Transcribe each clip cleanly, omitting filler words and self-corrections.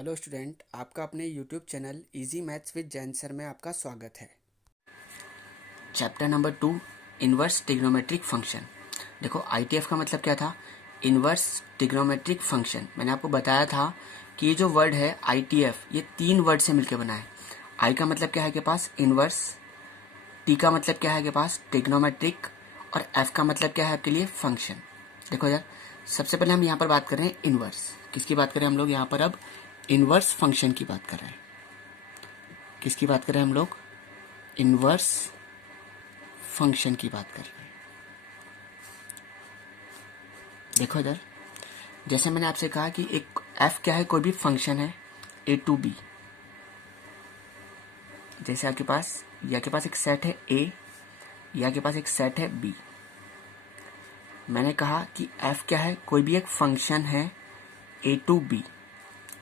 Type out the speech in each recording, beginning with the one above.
Hello student, आपका अपने YouTube channel easy maths with Jain sir में आपका स्वागत है। Chapter number 2, inverse trigonometric function. देखो, आईटीएफ का मतलब क्या था? Inverse trigonometric function. मैंने आपको बताया था कि ये जो वर्ड है आईटीएफ, ये 3 वर्ड से मिलकर बना है। आई का मतलब क्या है के पास? इन्वर्स। टी का मतलब क्या है के पास? ट्रिग्नोमेट्रिक। और एफ का मतलब क्या है आपके लिए? फंक्शन। देखो यार, सबसे पहले हम यहाँ पर बात कर रहे हैं इन्वर्स। किसकी बात करें हम लोग यहाँ पर? अब इन्वर्स फंक्शन की बात कर रहे हैं। किसकी बात कर रहे हैं हम लोग? इन्वर्स फंक्शन की बात कर रहे हैं। देखो इधर, जैसे मैंने आपसे कहा कि एक एफ क्या है? कोई भी फंक्शन है ए टू बी। जैसे आपके पास एक सेट है ए, या के पास एक सेट है बी। मैंने कहा कि एफ क्या है? कोई भी एक फंक्शन है ए टू बी।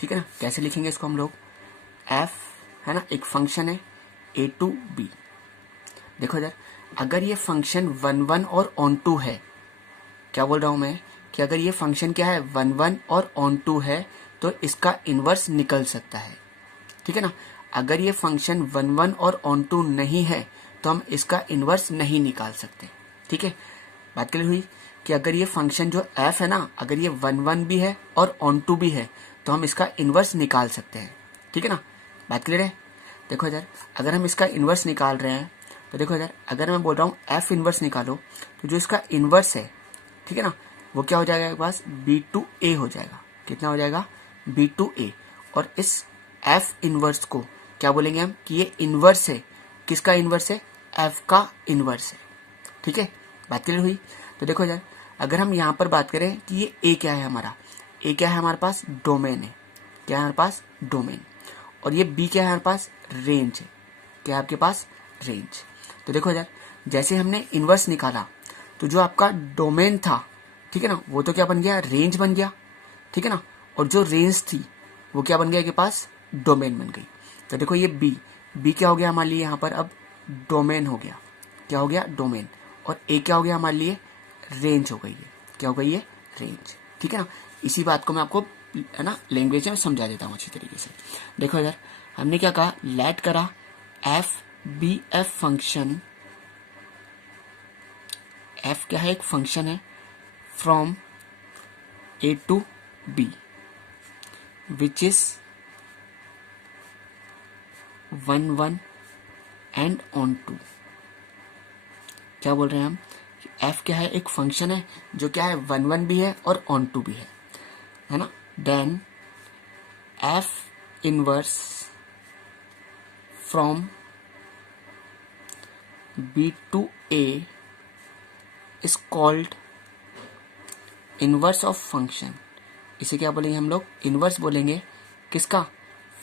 ठीक है ना? कैसे लिखेंगे इसको हम लोग? एफ है ना, एक फंक्शन है ए टू बी। देखो इधर, अगर ये फंक्शन 1 1 और ऑन टू है, क्या बोल रहा हूं मैं कि अगर ये फंक्शन क्या है? 1 1 और ऑन टू है, तो इसका इन्वर्स निकल सकता है। ठीक है ना? अगर ये फंक्शन 1 1 और ऑन टू नहीं है, तो हम इसका इन्वर्स नहीं निकाल सकते। ठीक है, बात क्लियर हुई कि अगर ये फंक्शन जो एफ है ना, अगर ये 1 1 भी है और ऑन टू भी है, तो हम इसका इन्वर्स निकाल सकते हैं। ठीक है ना? बात क्लियर है? देखो इधर, अगर हम इसका इन्वर्स निकाल रहे हैं, तो देखो इधर, अगर मैं बोल रहा हूँ एफ इन्वर्स निकालो, तो जो इसका इन्वर्स है, ठीक है ना, वो क्या हो जाएगा? आपके पास बी टू ए हो जाएगा। कितना हो जाएगा? बी टू ए। और इस एफ इन्वर्स को क्या बोलेंगे हम? कि ये इन्वर्स है। किसका इन्वर्स है? एफ का इन्वर्स है। ठीक है, बात क्लियर हुई? तो देखो यार, अगर हम यहाँ पर बात करें कि ये ए क्या है हमारा? ए क्या है हमारे पास? डोमेन है। क्या है हमारे पास? डोमेन। और ये बी क्या है हमारे पास? रेंज है। क्या है आपके पास? रेंज। तो देखो यार, जैसे हमने इन्वर्स निकाला, तो जो आपका डोमेन था, ठीक है ना, वो तो क्या बन गया? रेंज बन गया। ठीक है ना? और जो रेंज थी, वो क्या बन गया के पास? डोमेन बन गई। तो देखो, ये बी क्या हो गया हमारे लिए यहाँ पर? अब डोमेन हो गया। क्या हो गया? डोमेन। और ए क्या हो गया हमारे लिए? रेंज हो गई है। क्या हो गई है? रेंज। ठीक है ना? इसी बात को मैं आपको है ना लैंग्वेज में समझा देता हूँ अच्छी तरीके से। देखो इधर, हमने क्या कहा? लेट करा F B F function. F क्या है? एक फंक्शन है from A to B which is 1 1 and onto. क्या बोल रहे हैं हम? एफ क्या है? एक फंक्शन है जो क्या है? 1 1 भी है और ऑन टू भी है ना? Then F inverse from B to A is called inverse of function. इसे क्या बोलेंगे हम लोग? इनवर्स बोलेंगे। किसका?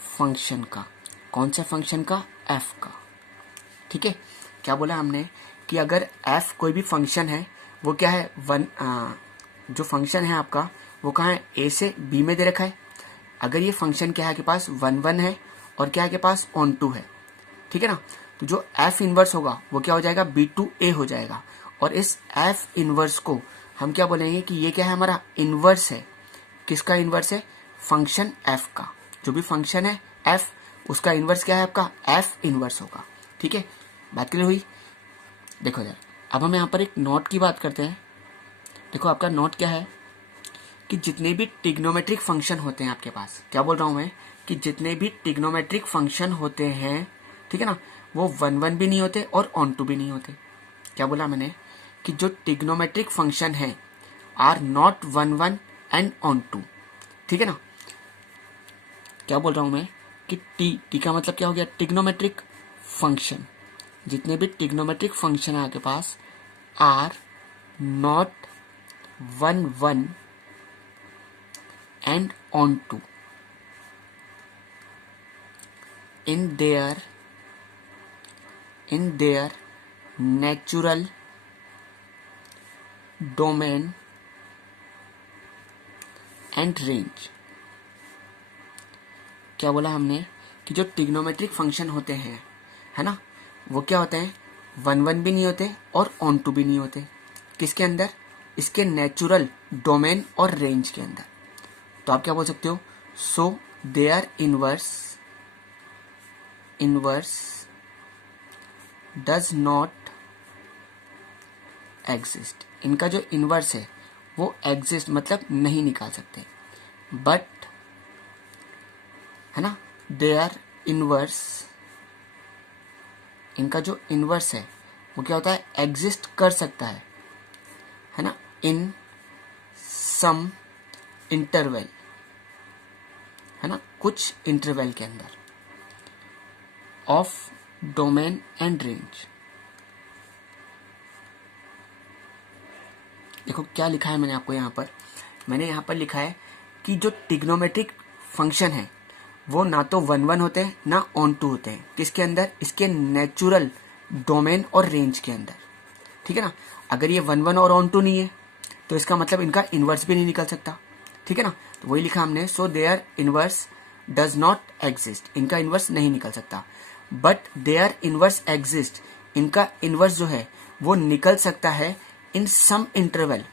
फंक्शन का। कौन सा फंक्शन का? एफ का। ठीक है, क्या बोला हमने कि अगर एफ कोई भी फंक्शन है, वो क्या है? जो फंक्शन है आपका, वो कहाँ है? ए से बी में दे रखा है। अगर ये फंक्शन क्या है के पास? 1 1 है और क्या है के पास? ऑन टू है। ठीक है ना? तो जो एफ इनवर्स होगा वो क्या हो जाएगा? बी टू ए हो जाएगा। और इस एफ इनवर्स को हम क्या बोलेंगे कि ये क्या है? हमारा इनवर्स है। किसका इनवर्स है? फंक्शन एफ का। जो भी फंक्शन है एफ, उसका इनवर्स क्या है आपका? एफ इनवर्स होगा। ठीक है, बात क्लियर हुई? देखो यार, अब हम यहाँ पर एक नोट की बात करते हैं। देखो, आपका नोट क्या है कि जितने भी ट्रिग्नोमेट्रिक फंक्शन होते हैं आपके पास, क्या बोल रहा हूं मैं कि जितने भी ट्रिग्नोमेट्रिक फंक्शन होते हैं, ठीक है ना, वो 1 1 भी नहीं होते और ऑन टू भी नहीं होते। क्या बोला मैंने? कि जो ट्रिग्नोमेट्रिक फंक्शन है are not 1 1 and onto. ठीक है ना? क्या बोल रहा हूं मैं कि टी का मतलब क्या हो गया? Trigonometric function. जितने भी ट्रिग्नोमेट्रिक फंक्शन है आपके पास are not 1 1 and onto in their natural domain and range। क्या बोला हमने कि जो ट्रिग्नोमेट्रिक फंक्शन होते हैं, है ना, वो क्या होते हैं? 1 1 भी नहीं होते और ऑन टू भी नहीं होते। किसके अंदर? इसके नेचुरल डोमेन और रेंज के अंदर। तो आप क्या बोल सकते हो? So their inverse does not exist. इनका जो इनवर्स है वो एग्जिस्ट मतलब नहीं निकाल सकते, बट है ना, देयर इनवर्स, इनका जो इनवर्स है वो क्या होता है, एग्जिस्ट कर सकता है ना, इन सम इंटरवल, है ना, कुछ इंटरवल के अंदर, ऑफ डोमेन एंड रेंज। देखो क्या लिखा है मैंने आपको यहाँ पर, मैंने यहाँ पर लिखा है कि जो ट्रिग्नोमेट्रिक फंक्शन है वो ना तो 1 होते हैं ना ऑन टू होते हैं। किसके अंदर, इसके नेचुरल डोमेन और रेंज के अंदर, ठीक है ना। अगर ये 1 और ऑन टू नहीं है तो इसका मतलब इनका इन्वर्स भी नहीं निकल सकता, ठीक है ना। तो वही लिखा हमने, so their inverse does not exist, इनका इन्वर्स नहीं निकल सकता, बट देयर इनवर्स एग्जिस्ट, इनका इनवर्स जो है वो निकल सकता है इन सम इंटरवल,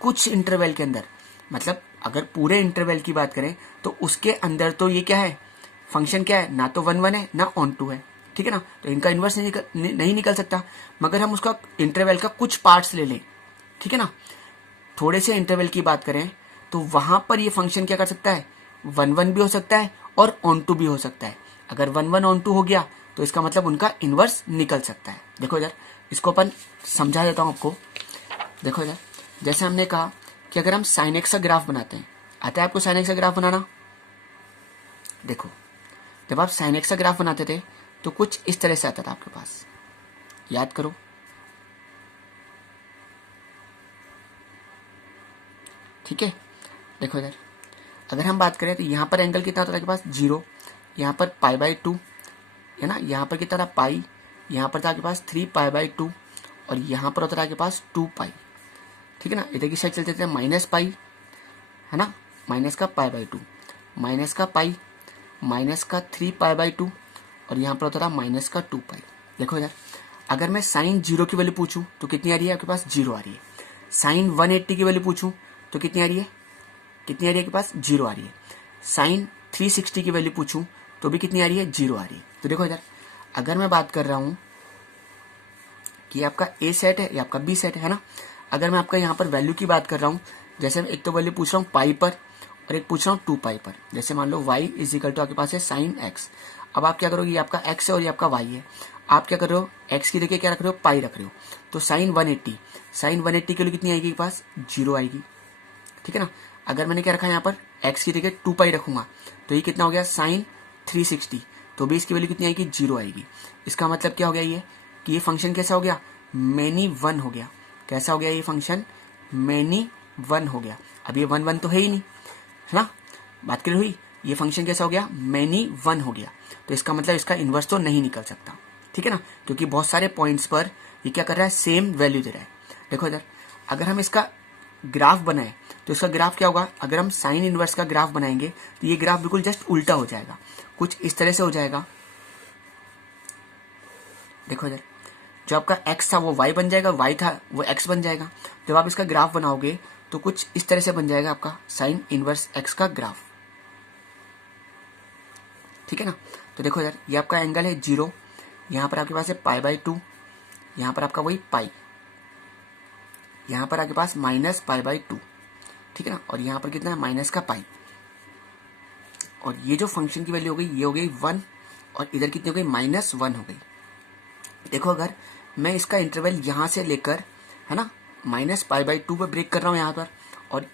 कुछ इंटरवल के अंदर। मतलब अगर पूरे इंटरवल की बात करें तो उसके अंदर तो ये क्या है, फंक्शन क्या है, ना तो 1 है ना ऑन टू है, ठीक है ना। तो इनका इनवर्स नहीं निकल सकता, मगर हम उसका इंटरवल का कुछ पार्ट्स ले लें, ठीक है ना। थोड़े से इंटरवल की बात करें तो वहां पर ये फंक्शन क्या कर सकता है, 1 भी हो सकता है और ऑन टू भी हो सकता है। अगर 1 ऑन टू हो गया तो इसका मतलब उनका इनवर्स निकल सकता है। देखो इधर, इसको अपन समझा देता हूं आपको। देखो इधर, जैसे हमने कहा कि अगर हम साइन एक्स का ग्राफ बनाते हैं, आता है आपको साइन एक्स का ग्राफ बनाना। देखो जब आप साइन एक्स का ग्राफ बनाते थे तो कुछ इस तरह से आता था आपके पास, याद करो। ठीक है, देखो इधर अगर हम बात करें तो यहाँ पर एंगल कितना होता था आपके पास, 0, यहाँ पर π/2 है ना, यहाँ पर कितना था पाई, यहाँ पर था आपके पास 3π/2 और यहाँ पर होता था आपके पास 2π, ठीक है ना। इधर की साइड चलते थे -π, है ना, माइनस का π/2, माइनस का पाई, माइनस का 3π/2 और यहाँ पर होता था माइनस का 2π। देखो इधर, अगर मैं साइन 0 की वैल्यू पूछूं तो कितनी आ रही है आपके पास, 0 आ रही है। साइन 180 की वैल्यू पूछूं तो कितनी आ रही है, कितनी आ रही है आपके पास, 0 आ रही है। साइन 360 की वैल्यू पूछूं तो भी कितनी आ रही है, 0 आ रही है। तो देखो इधर, अगर मैं बात कर रहा हूं कि आपका ए सेट है या आपका बी सेट है ना, अगर मैं आपका यहाँ पर वैल्यू की बात कर रहा हूँ, जैसे एक तो वैल्यू पूछ रहा हूँ पाई पर और एक पूछ रहा हूँ 2π पर। जैसे मान लो y = आपके पास है साइन x। अब आप क्या करोगे, ये आपका x है और ये आपका y है। आप क्या कर रहे हो, x की जगह क्या रख रहे हो, पाई रख रहे हो। तो साइन 180 के लिए कितनी आएगी आपके पास, 0 आएगी, ठीक है ना। अगर मैंने क्या रखा है यहाँ पर, x की जगह 2π रखूंगा तो ये कितना हो गया, साइन 360, तो भी इसकी वैल्यू कितनी आएगी, 0 आएगी। इसका मतलब क्या हो गया ये, कि ये फंक्शन कैसा हो गया, मैनी 1 हो गया। कैसा हो गया ये फंक्शन, मैनी 1 हो गया। अब ये 1 तो है ही नहीं, है ना, बात क्लियर हुई। ये फंक्शन कैसा हो गया, मैनी 1 हो गया। तो इसका मतलब इसका इन्वर्स तो नहीं निकल सकता, ठीक है ना, क्योंकि बहुत सारे पॉइंट्स पर ये क्या कर रहा है, सेम वैल्यू दे रहा है। देखो इधर, अगर हम इसका ग्राफ बनाए तो इसका ग्राफ क्या होगा, अगर हम साइन इनवर्स का ग्राफ बनाएंगे तो ये ग्राफ बिल्कुल जस्ट उल्टा हो जाएगा, कुछ इस तरह से हो जाएगा। देखो इधर, जो आपका x था वो y बन जाएगा, y था वो x बन जाएगा। जब आप इसका ग्राफ बनाओगे तो कुछ इस तरह से बन जाएगा आपका साइन इनवर्स x का ग्राफ, ठीक है ना। तो देखो यार, ये आपका एंगल है 0, यहाँ पर आपके पास है π/2, यहाँ पर आपका वही पाई, यहाँ पर आपके पास -π/2, ठीक है ना, और यहाँ पर कितना है, माइनस का पाई। और ये जो फंक्शन की वैल्यू हो गई, ये हो गई 1 और इधर कितनी हो गई, -1 हो गई। देखो अगर मैं इसका इंटरवल यहाँ से लेकर, है ना, -π/2 पर ब्रेक कर रहा हूँ यहाँ पर, और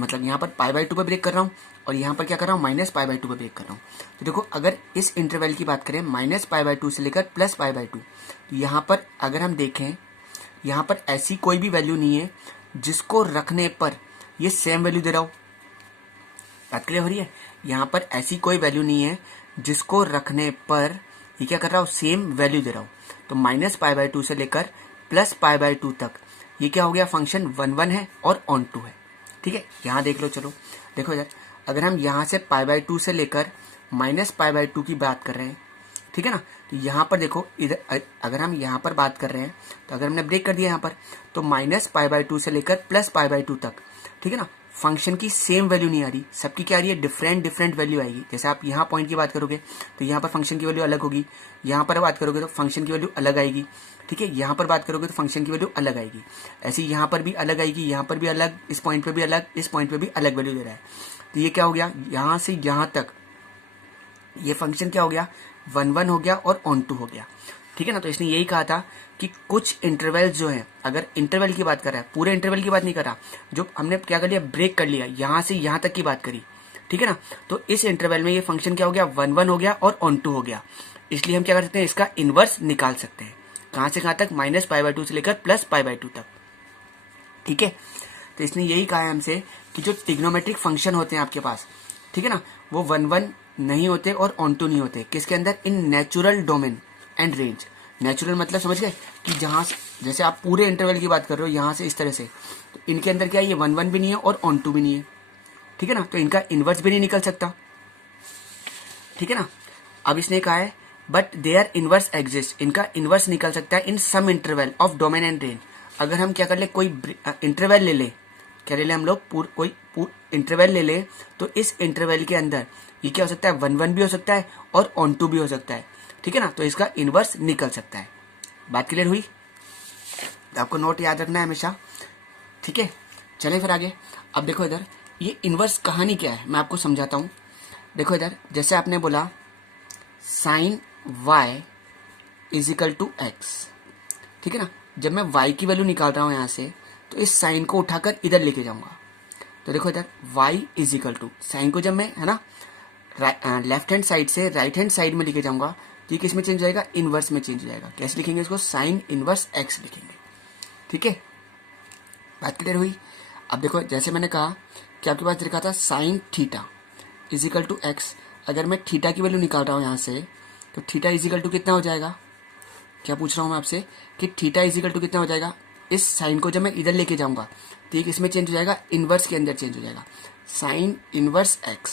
मतलब यहाँ पर π/2 पर ब्रेक कर रहा हूँ और यहाँ पर क्या कर रहा हूँ, -π/2 पर ब्रेक कर रहा हूँ। तो देखो अगर इस इंटरवल की बात करें -π/2 से लेकर +π/2, तो यहाँ पर अगर हम देखें, यहाँ पर ऐसी कोई भी वैल्यू नहीं है जिसको रखने पर ये सेम वैल्यू दे रहा हो। बात क्लियर हो रही है, यहाँ पर ऐसी कोई वैल्यू नहीं है जिसको रखने पर ये क्या कर रहा हो, सेम वैल्यू दे रहा हो। तो -π/2 से लेकर +π/2 तक ये क्या हो गया, फंक्शन 1 है और ऑन टू है, ठीक है। यहाँ देख लो, चलो देखो इधर, अगर हम यहाँ से π/2 से लेकर -π/2 की बात कर रहे हैं, ठीक है ना, तो यहाँ पर देखो इधर अगर हम यहाँ पर बात कर रहे हैं तो अगर हमने ब्रेक कर दिया यहाँ पर, तो -π/2 से लेकर +π/2 तक, ठीक है ना, फंक्शन की सेम वैल्यू नहीं आ रही, सबकी क्या आ रही है, डिफरेंट डिफरेंट वैल्यू आएगी। जैसे आप यहाँ पॉइंट की बात करोगे तो यहाँ पर फंक्शन की वैल्यू अलग होगी, यहाँ पर बात करोगे तो फंक्शन की वैल्यू अलग आएगी, ठीक है। यहाँ पर बात करोगे तो फंक्शन की वैल्यू अलग आएगी, ऐसे यहाँ पर भी अलग आएगी, यहाँ पर भी अलग, इस पॉइंट पे भी अलग, इस पॉइंट पे भी अलग वैल्यू दे रहा है। तो ये क्या हो गया, यहाँ से यहाँ तक ये फंक्शन क्या हो गया, 1 1 हो गया और ऑन टू हो गया, ठीक है ना। तो इसने यही कहा था कि कुछ इंटरवल जो है, अगर इंटरवल की बात कर रहा है, पूरे इंटरवल की बात नहीं कर रहा, जो हमने क्या कर लिया, ब्रेक कर लिया, यहाँ से यहाँ तक की बात करी, ठीक है ना। तो इस इंटरवल में ये फंक्शन क्या हो गया, 1 1 हो गया और ऑन टू हो गया, इसलिए हम क्या कर सकते हैं, इसका इनवर्स निकाल सकते हैं। कहाँ से कहाँ तक, -π/2 से लेकर +π/2 तक, ठीक है। तो इसने यही कहा है हमसे कि जो ट्रिग्नोमेट्रिक फंक्शन होते हैं आपके पास, ठीक है ना, वो 1 1 नहीं होते और ऑन टू नहीं होते, किसके अंदर, in natural domain and range. Natural मतलब समझ गए कि जहां जैसे आप पूरे इंटरवल की बात कर रहे हो यहाँ से इस तरह से, तो इनके अंदर क्या है, ये 1 1 भी नहीं है और ऑन टू भी नहीं है, ठीक है ना। तो इनका इनवर्स भी नहीं निकल सकता, ठीक है ना। अब इसने कहा है बट देयर इनवर्स एग्जिस्ट, इनका इनवर्स निकल सकता है in some interval of domain and range. अगर हम क्या कर ले, कोई इंटरवल ले ले, क्या ले ले हम लोग, कोई इंटरवल ले ले, तो इस इंटरवल के अंदर ये क्या हो सकता है, 1 1 भी हो सकता है और ऑन टू भी हो सकता है, ठीक है ना। तो इसका इनवर्स निकल सकता है। बात क्लियर हुई, तो आपको नोट याद रखना है हमेशा, ठीक है। चलें फिर आगे। अब देखो इधर, ये इनवर्स कहानी क्या है, मैं आपको समझाता हूँ। देखो इधर, जैसे आपने बोला sin y = x, ठीक है ना। जब मैं y की वैल्यू निकाल रहा हूँ यहाँ से, तो इस साइन को उठाकर इधर लेके जाऊंगा। तो देखो इधर y = साइन को जब मैं, है ना, लेफ्ट हैंड साइड से राइट हैंड साइड में लेके जाऊंगा, तो ये किस में चेंज हो जाएगा, इनवर्स में चेंज हो जाएगा। कैसे लिखेंगे इसको, sin इनवर्स x लिखेंगे, ठीक है। बात क्लियर हुई। अब देखो, जैसे मैंने कहा कि आपके पास लिखा था sin θ = x, अगर मैं थीटा की वैल्यू निकाल रहा हूँ यहाँ से, तो थीटा = कितना हो जाएगा, क्या पूछ रहा हूँ मैं आपसे कि थीटा = कितना हो जाएगा। इस साइन को जब मैं इधर लेके जाऊंगा तो ये किसमें चेंज हो जाएगा, इनवर्स के अंदर चेंज हो जाएगा, sin इनवर्स x।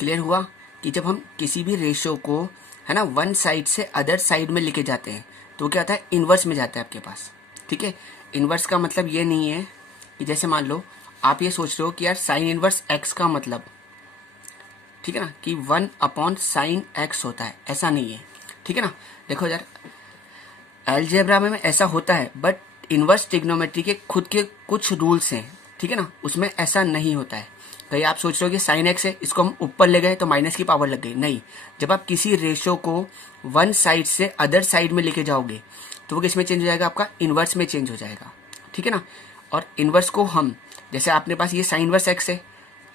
क्लियर हुआ कि जब हम किसी भी रेशियो को, है ना, वन साइड से अदर साइड में लेके जाते हैं तो क्या आता है, इनवर्स में जाता है आपके पास, ठीक है। इनवर्स का मतलब ये नहीं है कि जैसे मान लो आप ये सोच रहे हो कि यार sin इनवर्स x का मतलब, ठीक है ना, कि 1/sin x होता है, ऐसा नहीं है, ठीक है ना। देखो यार, अलजेब्रा में ऐसा होता है, बट इनवर्स ट्रिग्नोमेट्री के खुद के कुछ रूल्स हैं, ठीक है ना, उसमें ऐसा नहीं होता है। कहीं आप सोच रहे हो कि sin x है, इसको हम ऊपर ले गए तो माइनस की पावर लग गई, नहीं। जब आप किसी रेशियो को वन साइड से अदर साइड में लेके जाओगे तो वो किस में चेंज हो जाएगा, आपका इनवर्स में चेंज हो जाएगा, ठीक है ना। और इनवर्स को हम, जैसे आपने पास ये sin इनवर्स x है,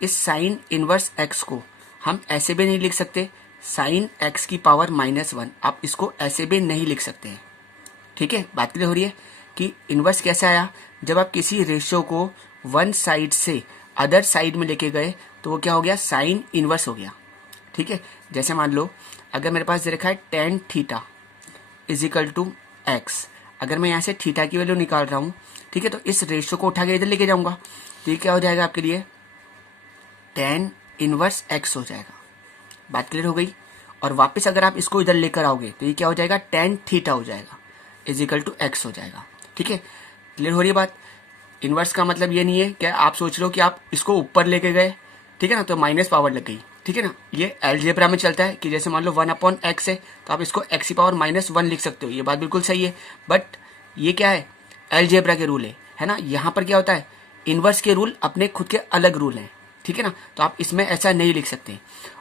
इस sin इनवर्स x को हम ऐसे भी नहीं लिख सकते, sin x की पावर -1, आप इसको ऐसे भी नहीं लिख सकते हैं, ठीक है। बात क्लियर हो रही है कि इनवर्स कैसे आया, जब आप किसी रेशियो को वन साइड से अदर साइड में लेके गए तो वो क्या हो गया, साइन इनवर्स हो गया, ठीक है। जैसे मान लो अगर मेरे पास दे रखा है tan θ = x, अगर मैं यहाँ से थीटा की वैल्यू निकाल रहा हूँ, ठीक है, तो इस रेशियो को उठा के इधर लेके जाऊंगा तो ये क्या हो जाएगा आपके लिए, tan इनवर्स x हो जाएगा। बात क्लियर हो गई। और वापस अगर आप इसको इधर लेकर आओगे तो ये क्या हो जाएगा, tan θ हो जाएगा = x हो जाएगा, ठीक है। क्लियर हो रही है बात। इनवर्स का मतलब ये नहीं है कि आप सोच रहे हो कि आप इसको ऊपर लेके गए, ठीक है ना, तो माइनस पावर लग गई, ठीक है ना। ये अलजेब्रा में चलता है कि जैसे मान लो 1/x है तो आप इसको x की पावर -1 लिख सकते हो, ये बात बिल्कुल सही है, बट ये क्या है, अलजेब्रा के रूल है ना। यहाँ पर क्या होता है, इनवर्स के रूल अपने खुद के अलग रूल हैं, ठीक है ना। तो आप इसमें ऐसा नहीं लिख सकते,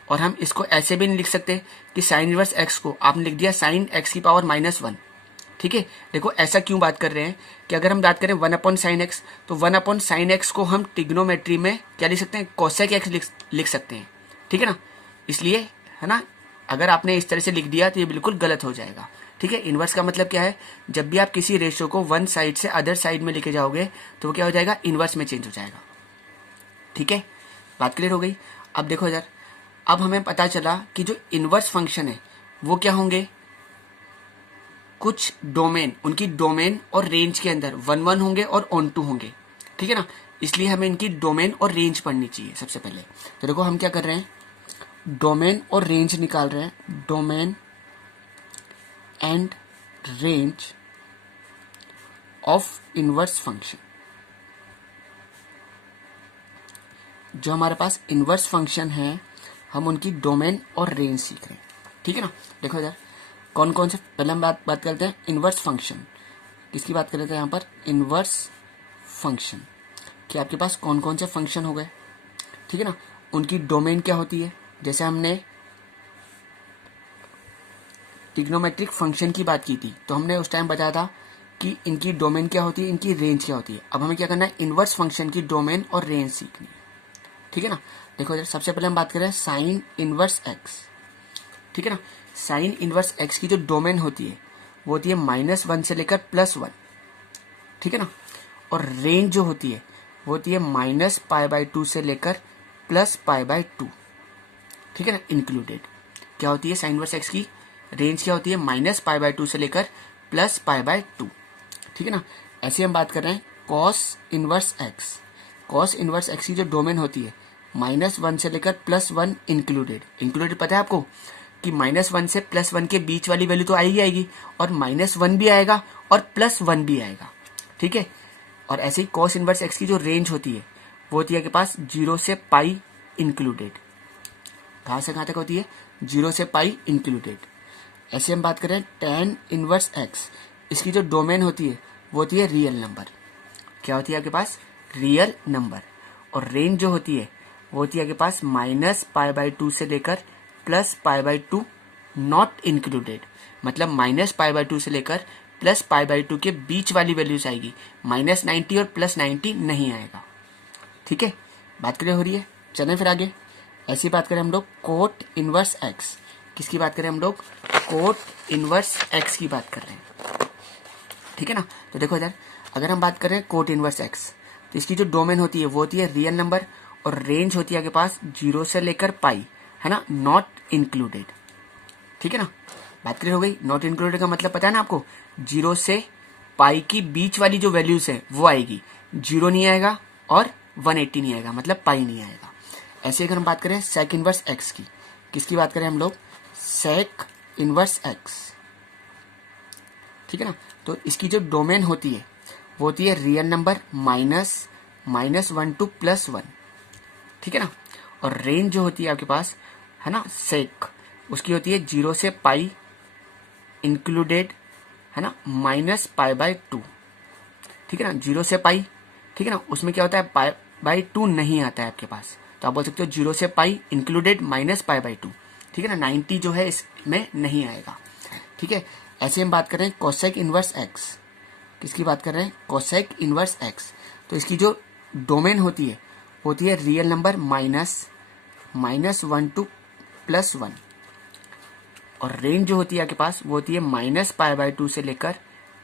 और हम इसको ऐसे भी नहीं लिख सकते कि साइन इनवर्स x को आपने लिख दिया sin x की पावर -1, ठीक है। देखो ऐसा क्यों बात कर रहे हैं कि अगर हम बात करें 1/sin x, तो 1/sin x को हम ट्रिग्नोमेट्री में क्या लिख सकते हैं, cosec x लिख सकते हैं, ठीक है ना। इसलिए, है ना, अगर आपने इस तरह से लिख दिया तो ये बिल्कुल गलत हो जाएगा, ठीक है। इनवर्स का मतलब क्या है, जब भी आप किसी रेशियो को वन साइड से अदर साइड में लेके जाओगे तो वो क्या हो जाएगा, इनवर्स में चेंज हो जाएगा, ठीक है। बात क्लियर हो गई। अब देखो इधर, अब हमें पता चला कि जो इनवर्स फंक्शन है वो क्या होंगे, कुछ डोमेन, उनकी डोमेन और रेंज के अंदर 1 1 होंगे और ऑन टू होंगे, ठीक है ना। इसलिए हमें इनकी डोमेन और रेंज पढ़नी चाहिए सबसे पहले। तो देखो हम क्या कर रहे हैं, डोमेन और रेंज निकाल रहे हैं, domain and range of inverse function, जो हमारे पास इन्वर्स फंक्शन है हम उनकी डोमेन और रेंज सीख रहे हैं, ठीक है ना। देखो इधर कौन कौन से, पहले हम बात करते हैं इन्वर्स फंक्शन। किसकी बात कर रहे थे यहाँ पर? Inverse function. कि आपके पास कौन कौन से फंक्शन हो गए, ठीक है ना, उनकी डोमेन क्या होती है। जैसे हमने ट्रिग्नोमेट्रिक फंक्शन की बात की थी तो हमने उस टाइम बताया था कि इनकी डोमेन क्या होती है, इनकी रेंज क्या होती है। अब हमें क्या करना है, इन्वर्स फंक्शन की डोमेन और रेंज सीखनी है, ठीक है ना। देखो इधर सबसे पहले हम बात करें साइन इनवर्स एक्स, ठीक है ना। साइन इनवर्स एक्स की जो डोमेन होती है वो होती है -1 से लेकर +1, ठीक है ना। और रेंज जो होती है वो होती है -π/2 से लेकर +π/2, ठीक है ना, इंक्लूडेड। क्या होती है साइन इनवर्स एक्स की रेंज, क्या होती है -π/2 से लेकर +π/2, ठीक है ना। ऐसे हम बात कर रहे हैं cos inverse x. Cos inverse x की जो डोमेन होती है -1 से लेकर +1 इंक्लूडेड। इंक्लूडेड पता है आपको कि -1 से +1 के बीच वाली वैल्यू तो आएगी और -1 भी आएगा और +1 भी आएगा, ठीक है। और ऐसे ही कॉस इनवर्स एक्स की जो रेंज होती है वो होती है आपके पास 0 से π इंक्लूडेड। कहाँ से कहाँ तक होती है? 0 से π इंक्लूडेड। ऐसे हम बात करें tan इनवर्स एक्स, इसकी जो डोमेन होती है वो होती है रियल नंबर। क्या होती है आपके पास? Real number. और रेंज जो होती है वो होती है आपके पास -π/2 से लेकर +π/2 नॉट इंक्लूडेड। मतलब -π/2 से लेकर +π/2 के बीच वाली वैल्यूज आएगी, -90 और +90 नहीं आएगा, ठीक है। बात क्लियर हो रही है? चलें फिर आगे। ऐसी बात करें हम लोग कोट इनवर्स एक्स। किसकी बात करें हम लोग? कोट इनवर्स एक्स की बात कर रहे हैं, ठीक है ना। तो देखो इधर अगर हम बात करें कोट इनवर्स एक्स तो इसकी जो डोमेन होती है वो होती है रियल नंबर और रेंज होती है आपके पास 0 से लेकर π, है ना, नॉट इंक्लूडेड, ठीक है ना। बात क्लियर हो गई? नॉट इंक्लूडेड का मतलब पता है ना आपको, 0 से π की बीच वाली जो वैल्यूज है वो आएगी, 0 नहीं आएगा और 180 नहीं आएगा, मतलब π नहीं आएगा। ऐसे अगर हम बात करें सेक इनवर्स एक्स की, किसकी बात करें हम लोग? सेक इनवर्स एक्स, ठीक है ना। तो इसकी जो डोमेन होती है वो होती है रियल नंबर -1 टू +1, ठीक है ना। और रेंज जो होती है आपके पास, है ना, सेक, उसकी होती है 0 से π इंक्लूडेड, है ना, -π/2, ठीक है ना, 0 से π, ठीक है ना। उसमें क्या होता है, π/2 नहीं आता है आपके पास, तो आप बोल सकते हो 0 से π इंक्लूडेड -π/2, ठीक है ना। 90 जो है इसमें नहीं आएगा, ठीक है। ऐसे हम बात कर रहे हैं कोसेक इनवर्स एक्स। किसकी बात कर रहे हैं? Cosec inverse x. तो इसकी जो डोमेन होती है होती है रियल नंबर -1 टू +1 और रेंज जो होती है आपके पास वो होती है -π/2 से लेकर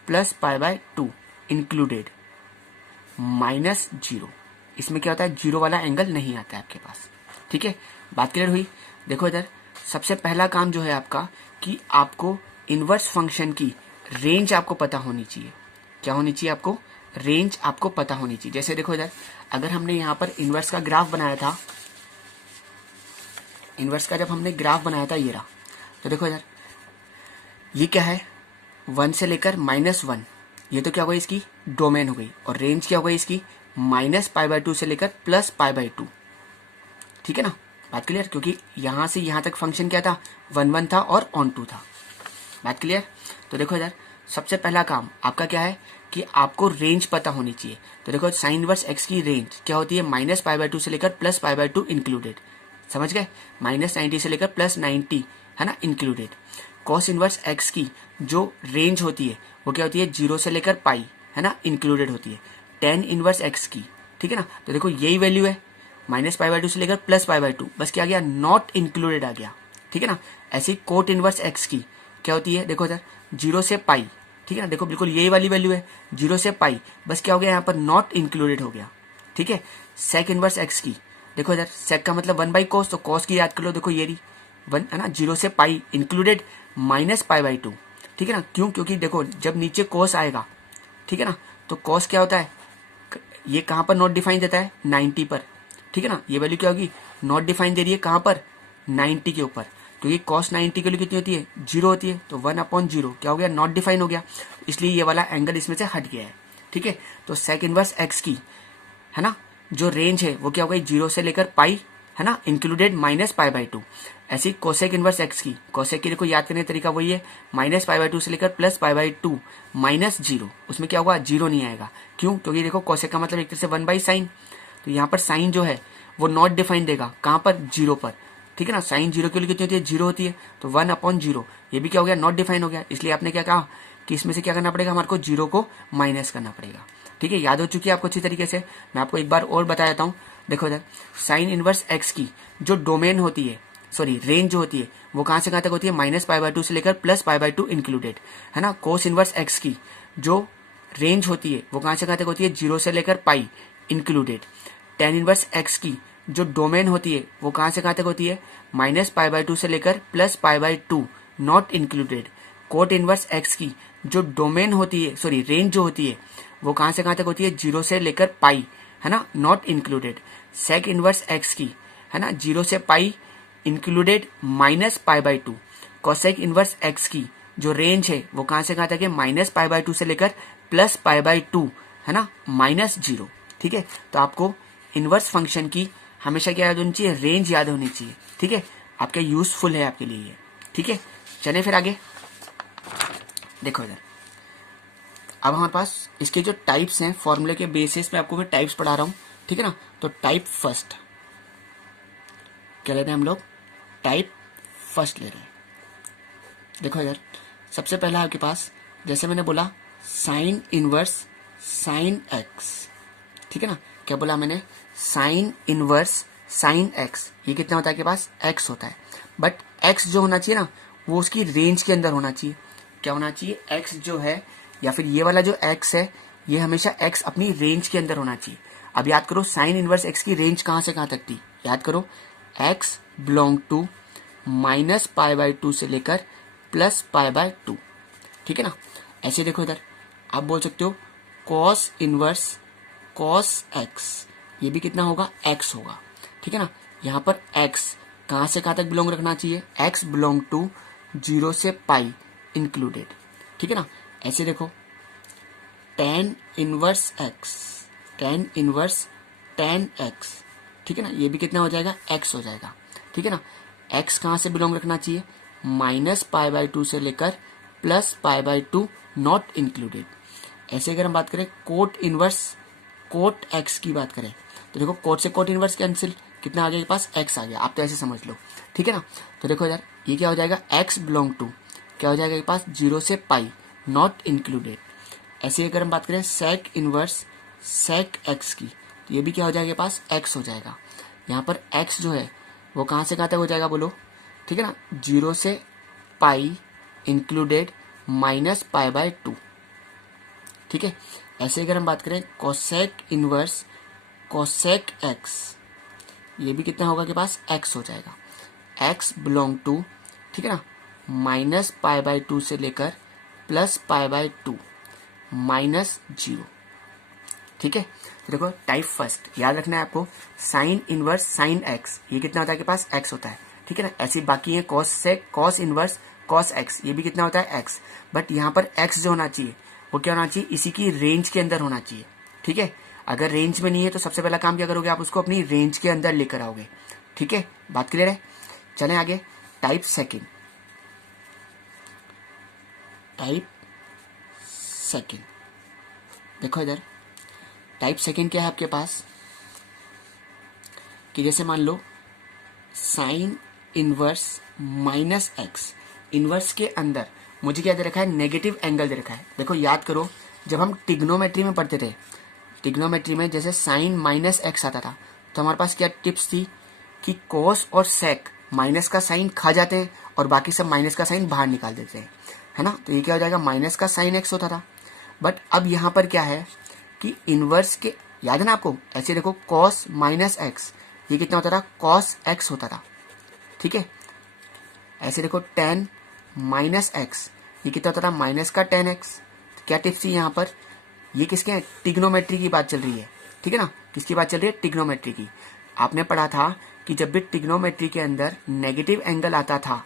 +π/2 इंक्लूडेड -0। इसमें क्या होता है, 0 वाला एंगल नहीं आता है आपके पास, ठीक है। बात क्लियर हुई? देखो इधर सबसे पहला काम जो है आपका कि आपको इनवर्स फंक्शन की रेंज आपको पता होनी चाहिए। क्या होनी चाहिए आपको? रेंज आपको पता होनी चाहिए। जैसे देखो इधर अगर हमने यहाँ पर इनवर्स का ग्राफ बनाया था, इनवर्स का जब हमने ग्राफ बनाया था ये रहा, तो देखो इधर ये क्या है, 1 से लेकर -1, ये तो क्या हो गई इसकी डोमेन हो गई। और रेंज क्या हो गई इसकी, -π/2 से लेकर +π/2, ठीक है ना। बात क्लियर? क्योंकि यहाँ से यहाँ तक फंक्शन क्या था, 1 था और ऑन 2 था। बात क्लियर? तो देखो इधर सबसे पहला काम आपका क्या है कि आपको रेंज पता होनी चाहिए। तो देखो साइन इनवर्स एक्स की रेंज क्या होती है, -π/2 से लेकर +π/2 इंक्लूडेड, समझ गए, -90 से लेकर +90, है ना, इंक्लूडेड। कॉस इनवर्स एक्स की जो रेंज होती है वो क्या होती है, 0 से लेकर π, है ना, इंक्लूडेड होती है। tan इनवर्स एक्स की, ठीक है ना। तो देखो यही वैल्यू है, -π/2 से लेकर +π/2, बस क्या आ गया, नॉट इंक्लूडेड आ गया, ठीक है ना। ऐसे ही कोट इनवर्स एक्स की क्या होती है, देखो इधर 0 से π, ठीक है ना, देखो बिल्कुल यही वाली वैल्यू है, 0 से π, बस क्या हो गया यहाँ पर, नॉट इंक्लूडेड हो गया, ठीक है। सेक इनवर्स एक्स की देखो इधर, सेक का मतलब 1/cos, तो cos की याद कर लो, देखो ये रही 1, है ना, 0 से π इंक्लूडेड -π/2, ठीक है ना। क्यों? क्योंकि देखो जब नीचे cos आएगा, ठीक है ना, तो cos क्या होता है, ये कहाँ पर नॉट डिफाइन देता है, 90 पर, ठीक है ना। ये वैल्यू क्या होगी, नॉट डिफाइन दे रही है कहाँ पर, 90 के ऊपर, क्योंकि cos 90 के लिए कितनी होती है, 0 होती है, तो 1/0 क्या हो गया, नॉट डिफाइन हो गया, इसलिए ये वाला एंगल इसमें से हट गया है, ठीक है। तो सेक इनवर्स एक्स की, है ना, जो रेंज है वो क्या हो गई 0 से लेकर पाई, है ना, इंक्लूडेड माइनस पाई बाई 2। ऐसी कोसेक इनवर्स एक्स की, कोसेक की देखो याद करने का तरीका वही है, माइनस पाई बाई 2 से लेकर प्लस पाई बाई 2 माइनस 0, उसमें क्या होगा 0 नहीं आएगा। क्यों? क्योंकि देखो कोसेक का मतलब एक तरह से 1 बाई साइन, तो यहाँ पर साइन जो है वो नॉट डिफाइन देगा, कहाँ पर 0 पर, ठीक है ना। साइन 0 के लिए कितनी होती है 0 होती है, तो 1/0 ये भी क्या हो गया नॉट डिफाइन हो गया। इसलिए आपने क्या कहा कि इसमें से क्या करना पड़ेगा, हमारे को 0 को माइनस करना पड़ेगा। ठीक है, याद हो चुकी है आपको अच्छी तरीके से। मैं आपको एक बार और बता देता हूँ, देखो इधर साइन इनवर्स एक्स की जो डोमेन होती है, सॉरी रेंज जो होती है वो कहाँ से कहाँ तक होती है, माइनस पाई बाई 2 से लेकर प्लस पाई बाई 2 इंक्लूडेड, है ना। कोस इनवर्स एक्स की जो रेंज होती है वो कहाँ से कहाँ तक होती है, 0 से लेकर पाई इंक्लूडेड। टेन इनवर्स एक्स की जो डोमेन होती है वो कहाँ से कहाँ तक होती है, माइनस पाई बाई 2 से लेकर plus pi by 2 not included. Cot inverse x की जो डोमेन होती है, सॉरी रेंज जो होती है वो कहाँ से कहाँ तक होती है, 0 से लेकर पाई, है ना, not included. Sec inverse x की, है ना, 0 से pi included minus pi by 2। Cosec inverse x की जो रेंज है वो कहाँ से कहाँ तक है, माइनस पाई बाई 2 से लेकर प्लस पाई बाई 2, है ना, माइनस 0। ठीक है, तो आपको इनवर्स फंक्शन की हमेशा क्या याद होनी चाहिए, रेंज याद होनी चाहिए। ठीक है, आपके यूजफुल है आपके लिए। ठीक है, चलें फिर आगे। देखो इधर अब हमारे पास इसके जो टाइप्स हैं, फॉर्मूले के बेसिस पे आपको मैं टाइप्स पढ़ा रहा हूँ। ठीक है ना, तो टाइप फर्स्ट क्या ले रहे हैं हम लोग, टाइप फर्स्ट ले रहे हैं। देखो इधर सबसे पहला आपके पास, जैसे मैंने बोला साइन इनवर्स साइन एक्स, ठीक है ना, क्या बोला मैंने, साइन इनवर्स साइन एक्स, ये कितना होता है आपके पास, एक्स होता है। बट एक्स जो होना चाहिए ना वो उसकी रेंज के अंदर होना चाहिए। क्या होना चाहिए, एक्स जो है या फिर ये वाला जो एक्स है ये हमेशा एक्स अपनी रेंज के अंदर होना चाहिए। अब याद करो साइन इनवर्स एक्स की रेंज कहाँ से कहाँ तक थी, याद करो, X belong to minus pi by 2 से लेकर प्लस पाई बाई 2। ठीक है ना, ऐसे देखो इधर आप बोल सकते हो कॉस इनवर्स कॉस एक्स, ये भी कितना होगा, एक्स होगा। ठीक है ना, यहाँ पर एक्स कहाँ से कहाँ तक बिलोंग रखना चाहिए, एक्स बिलोंग टू 0 से पाई इंक्लूडेड। ठीक है ना, ऐसे देखो tan inverse x, tan inverse tan x, ठीक है ना, ये भी कितना हो जाएगा, एक्स हो जाएगा। ठीक है ना, एक्स कहाँ से बिलोंग रखना चाहिए, माइनस पाई बाई 2 से लेकर plus pi by 2 not included. ऐसे अगर हम बात करें कोट इनवर्स कोट एक्स की बात करें तो देखो कोट से कोट इनवर्स कैंसिल, कितना आ गया, पास एक्स आ गया, आप तो ऐसे समझ लो। ठीक है ना, तो देखो यार ये क्या हो जाएगा, एक्स बिलोंग टू क्या हो जाएगा, पास 0 से पाई नॉट इंक्लूडेड। ऐसे अगर हम बात करें सेक इनवर्स सेक एक्स की तो ये भी क्या हो जाएगा, पास एक्स हो जाएगा। यहाँ पर एक्स जो है वो कहाँ से कहाँ तक हो जाएगा बोलो, ठीक है ना, 0 से pi included minus pi by 2। ठीक है, ऐसे अगर हम बात करें कोसेक इनवर्स कोसेक एक्स, ये भी कितना होगा के पास, एक्स हो जाएगा। एक्स बिलोंग टू, ठीक है ना, माइनस पाई बाई 2 से लेकर प्लस पाई बाई 2 माइनस 0। ठीक है, तो देखो टाइप फर्स्ट याद रखना है आपको, साइन इनवर्स साइन एक्स, ये कितना होता है के पास, एक्स होता है। ठीक है ना, ऐसी बाकी है कॉस से कॉस इनवर्स कॉस एक्स, ये भी कितना होता है, एक्स। बट यहाँ पर एक्स जो होना चाहिए वो क्या होना चाहिए, इसी की रेंज के अंदर होना चाहिए। ठीक है, अगर रेंज में नहीं है तो सबसे पहला काम क्या करोगे, आप उसको अपनी रेंज के अंदर लेकर आओगे। ठीक है, बात क्लियर है। चलें आगे, टाइप सेकेंड, टाइप सेकेंड देखो इधर टाइप सेकेंड क्या है आपके पास, कि जैसे मान लो sine inverse minus x, inverse के अंदर मुझे क्या दे रखा है, नेगेटिव एंगल दे रखा है। देखो याद करो जब हम टिग्नोमेट्री में पढ़ते थे, टिग्नोमेट्री में जैसे साइन माइनस एक्स आता था तो हमारे पास क्या टिप्स थी कि कोस और सेक माइनस का साइन खा जाते हैं और बाकी सब माइनस का साइन बाहर निकाल देते हैं, है ना। तो ये क्या हो जाएगा, माइनस का साइन एक्स होता था। बट अब यहाँ पर क्या है कि इनवर्स के, याद है ना आपको, ऐसे देखो कॉस माइनस एक्स, ये कितना होता था, कॉस एक्स होता था। ठीक है, ऐसे देखो टेन माइनस एक्स, ये कितना होता था, माइनस का टेन एक्स। क्या टिप्स थी यहाँ पर, ये किसके, टिग्नोमेट्री की बात चल रही है। ठीक है ना, किसकी बात चल रही है, टिग्नोमेट्री की। आपने पढ़ा था कि जब भी टिग्नोमेट्री के अंदर नेगेटिव एंगल आता था,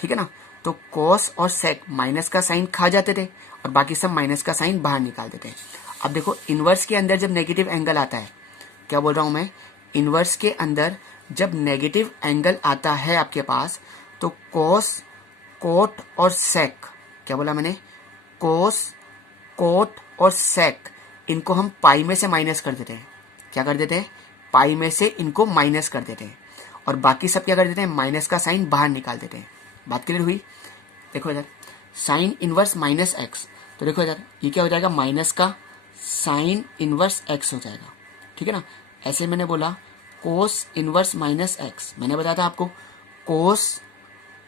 ठीक है ना, तो कॉस और सेक माइनस का साइन खा जाते थे और बाकी सब माइनस का साइन बाहर निकाल देते हैं। अब देखो इनवर्स के अंदर जब नेगेटिव एंगल आता है क्या बोल रहा हूं मैं, इनवर्स के अंदर जब नेगेटिव एंगल आता है आपके पास तो कोस, कोट और सेक, क्या बोला मैंने, कोस, कोट और सेक, इनको हम पाई में से माइनस कर देते हैं। क्या कर देते हैं, पाई में से इनको माइनस कर देते हैं, और बाकी सब क्या कर देते हैं, माइनस का साइन बाहर निकाल देते हैं। बात क्लियर हुई। देखो इधर साइन इनवर्स माइनस एक्स, तो देखो इधर ये क्या हो जाएगा, माइनस का साइन इनवर्स एक्स हो जाएगा। ठीक है ना। ऐसे मैंने बोला कोस इनवर्स माइनस एक्स, मैंने बताया था आपको कोस,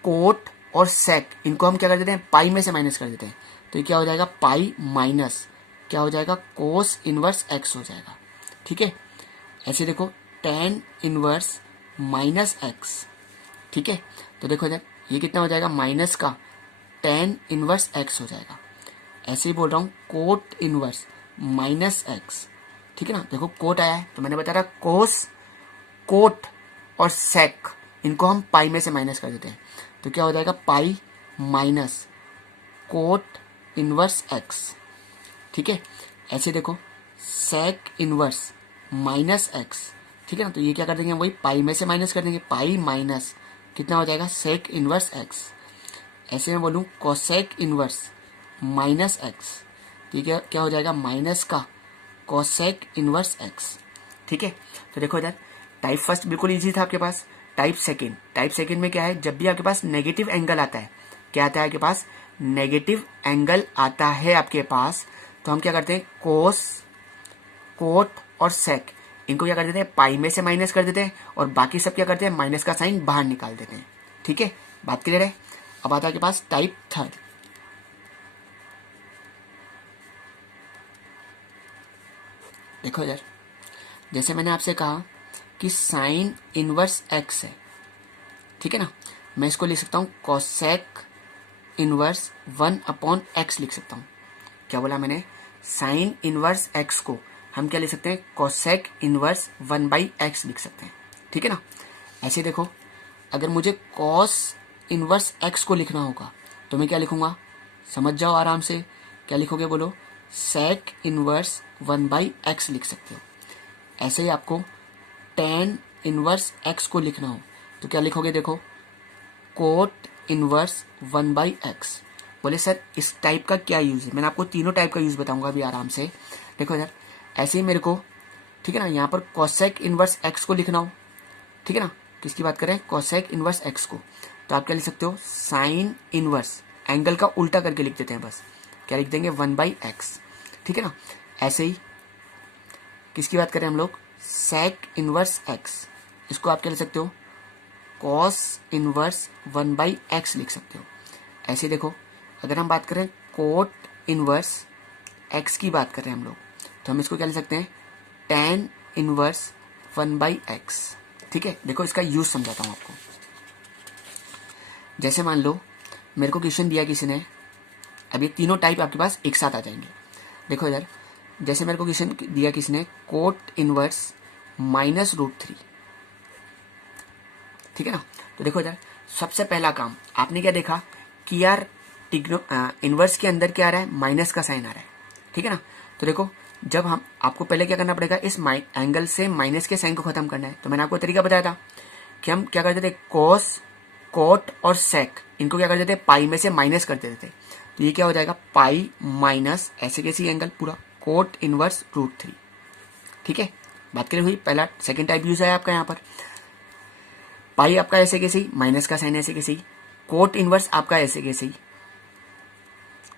कोट और सेक, इनको हम क्या कर देते हैं, पाई में से माइनस कर देते हैं। तो ये क्या हो जाएगा, पाई माइनस क्या हो जाएगा, कोस इनवर्स एक्स हो जाएगा। ठीक है। ऐसे देखो टेन इनवर्स माइनस एक्स। ठीक है। तो देखो इधर ये कितना हो जाएगा, माइनस का टेन इनवर्स एक्स हो जाएगा। ऐसे ही बोल रहा हूँ कोट इनवर्स माइनस एक्स। ठीक है ना। देखो कोट आया है तो मैंने बताया कोस, कोट और सेक, इनको हम पाई में से माइनस कर देते हैं। तो क्या हो जाएगा, pi minus cot inverse x. ठीक है। ऐसे देखो सेक इनवर्स माइनस एक्स। ठीक है ना। तो ये क्या कर देंगे, वही पाई में से माइनस कर देंगे, पाई माइनस कितना हो जाएगा, सेक इनवर्स एक्स। ऐसे मैं बोलूँ कोसेक इनवर्स माइनस एक्स, ठीक है, क्या हो जाएगा, माइनस का कोसेक इनवर्स एक्स। ठीक है। तो देखो इधर टाइप फर्स्ट बिल्कुल इजी था आपके पास। टाइप सेकेंड में क्या है, जब भी आपके पास नेगेटिव एंगल आता है, क्या आता है आपके पास, नेगेटिव एंगल आता है आपके पास, तो हम क्या करते हैं, कोस, कोट और सेक, इनको क्या कर देते हैं, पाई में से माइनस कर देते हैं, और बाकी सब क्या करते हैं, माइनस का साइन बाहर निकाल देते हैं। ठीक है। बात क्लियर है। अब आता है आपके पास टाइप थर्ड। देखो इधर जैसे मैंने आपसे कहा कि साइन इनवर्स एक्स है, ठीक है ना, मैं इसको लिख सकता हूं कोसेक इनवर्स 1/x लिख सकता हूं। क्या बोला मैंने, साइन इनवर्स एक्स को हम क्या लिख सकते हैं, कोसेक इनवर्स 1/x लिख सकते हैं। ठीक है ना। ऐसे देखो अगर मुझे कॉस इनवर्स एक्स को लिखना होगा तो मैं क्या लिखूंगा, समझ जाओ आराम से, क्या लिखोगे बोलो, सेक इनवर्स 1/x लिख सकते हो। ऐसे ही आपको टेन इनवर्स एक्स को लिखना हो तो क्या लिखोगे, देखो कोट इनवर्स 1/x। बोले सर इस टाइप का क्या यूज है, मैंने आपको तीनों टाइप का यूज बताऊंगा अभी आराम से। देखो इधर ऐसे ही मेरे को, ठीक है ना, यहाँ पर कोसेक इनवर्स एक्स को लिखना हो, ठीक है ना, किसकी बात करें, कोसेक इनवर्स एक्स को, तो आप क्या लिख सकते हो, साइन इनवर्स, एंगल का उल्टा करके लिख देते हैं बस, क्या लिख देंगे, 1/x। ठीक है ना। ऐसे ही किसकी बात करें हम लोग, सेक इनवर्स एक्स, इसको आप क्या लिख सकते हो, कॉस इनवर्स 1/x लिख सकते हो। ऐसे देखो अगर हम बात करें कोट इनवर्स एक्स की बात करें हम लोग, तो हम इसको क्या लिख सकते हैं, टेन इनवर्स 1/x। ठीक है। देखो इसका यूज समझाता हूं आपको। जैसे मान लो मेरे को क्वेश्चन दिया किसी ने, अब ये तीनों टाइप आपके पास एक साथ आ जाएंगे। देखो इधर जैसे मेरे को क्वेश्चन दिया किसी ने, कोट इनवर्स -√3। ठीक है ना। तो देखो इधर सबसे पहला काम आपने क्या देखा कि यार इनवर्स के अंदर क्या आ रहा है, माइनस का साइन आ रहा है। ठीक है ना। तो देखो जब हम, आपको पहले क्या करना पड़ेगा, इस एंगल से माइनस के साइन को खत्म करना है। तो मैंने आपको तरीका बताया था कि हम क्या करते थे, कोस, कोट और सेक, इनको क्या करते थे, पाई में से माइनस कर देते थे। तो ये क्या हो जाएगा, पाई माइनस ऐसे कैसी एंगल पूरा कोट इनवर्स √3। ठीक है। बात करें हुई, पहला सेकंड टाइप यूज है आपका यहाँ पर, पाई आपका ऐसे कैसे ही, माइनस का साइन ऐसे कैसे ही, कोट इनवर्स आपका ऐसे कैसे ही,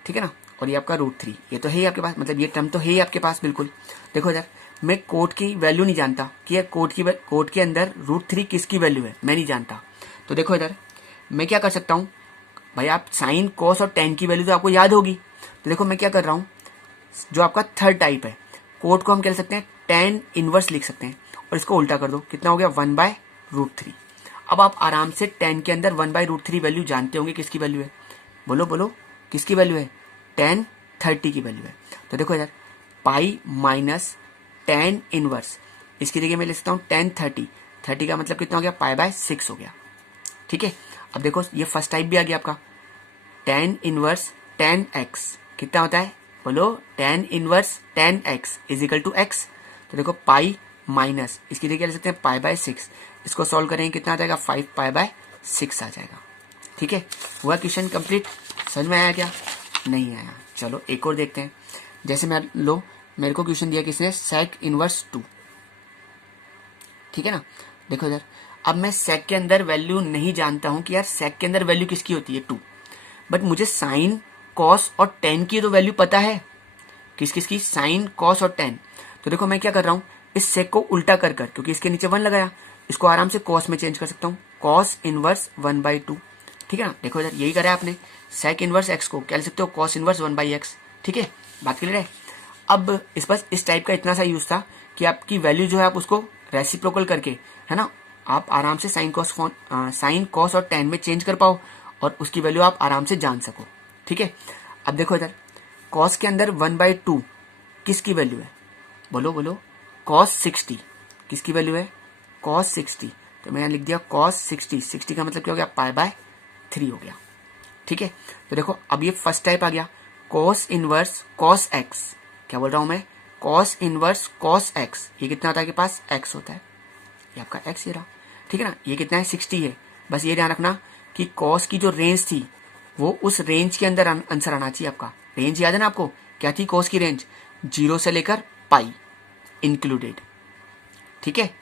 ठीक है ना, और ये आपका √3, ये तो है ही आपके पास, मतलब ये टर्म तो है ही आपके पास बिल्कुल। देखो इधर मैं कोट की वैल्यू नहीं जानता कि कोट के अंदर √3 किसकी वैल्यू है, मैं नहीं जानता। तो देखो इधर मैं क्या कर सकता हूँ भाई, आप साइन, कोस और टेन की वैल्यू तो आपको याद होगी। तो देखो मैं क्या कर रहा हूँ, जो आपका थर्ड टाइप है, कोट को हम कह सकते हैं टेन इनवर्स लिख सकते हैं, और इसको उल्टा कर दो, कितना हो गया, 1/√3। अब आप आराम से 10 के अंदर 1/√3 वैल्यू जानते होंगे किसकी वैल्यू है, बोलो बोलो किसकी वैल्यू है, 10 30 की वैल्यू है। तो देखो इधर पाई माइनस 10 इनवर्स, इसकी जगह मैं लिख सकता हूँ 10 30, 30 का मतलब कितना हो गया, पाई/6 हो गया। ठीक है। अब देखो ये फर्स्ट टाइप भी आ गया आपका, 10 इनवर्स 10x कितना होता है, बोलो 10 inverse 10x is equal to x। तो देखो पाई माइनस इसकी जगह ले सकते हैं π/6। इसको सॉल्व करेंगे कितना आ जाएगा 5π/6 आ जाएगा। ठीक है, हुआ क्वेश्चन कंप्लीट। समझ में आया क्या? नहीं आया? चलो एक और देखते हैं। जैसे मेरे को क्वेश्चन दिया किसने, sec इनवर्स 2। ठीक है ना, देखो इधर, अब मैं sec के अंदर वैल्यू नहीं जानता हूं कि यार sec के अंदर वैल्यू किसकी होती है 2, बट मुझे साइन कॉस और tan की तो वैल्यू पता है। किस किस की? साइन कॉस और tan। तो देखो मैं क्या कर रहा हूं, इस sec को उल्टा कर क्योंकि इसके नीचे 1 लगाया, इसको आराम से कॉस में चेंज कर सकता हूँ, कॉस इनवर्स 1/2। ठीक है ना, देखो इधर यही करा है आपने, sec इनवर्स x को क्या ले सकते हो, कॉस इनवर्स 1/x। ठीक है, बात क्लियर है। अब इस टाइप का इतना सा यूज था कि आपकी वैल्यू जो है आप उसको रेसिप्रोकल करके, है ना, आप आराम से साइन कॉस और tan में चेंज कर पाओ और उसकी वैल्यू आप आराम से जान सको। ठीक है, अब देखो इधर कॉस के अंदर 1/2 किसकी वैल्यू है, बोलो बोलो, कॉस 60 किसकी वैल्यू है, कॉस 60। तो मैंने लिख दिया कॉस 60 का मतलब क्या हो गया, π/3 हो गया। ठीक है, तो देखो अब ये फर्स्ट टाइप आ गया, कॉस इनवर्स कॉस एक्स। क्या बोल रहा हूं मैं, कॉस इनवर्स कॉस एक्स। ये कितना होता है, के पास एक्स होता है, ये आपका एक्स ये रहा। ठीक है ना, ये कितना है, 60 है। बस ये ध्यान रखना कि कॉस की जो रेंज थी वो उस रेंज के अंदर आंसर आना चाहिए आपका। रेंज याद है ना आपको, क्या थी कॉस की रेंज, 0 से लेकर पाई इंक्लूडेड। ठीक है,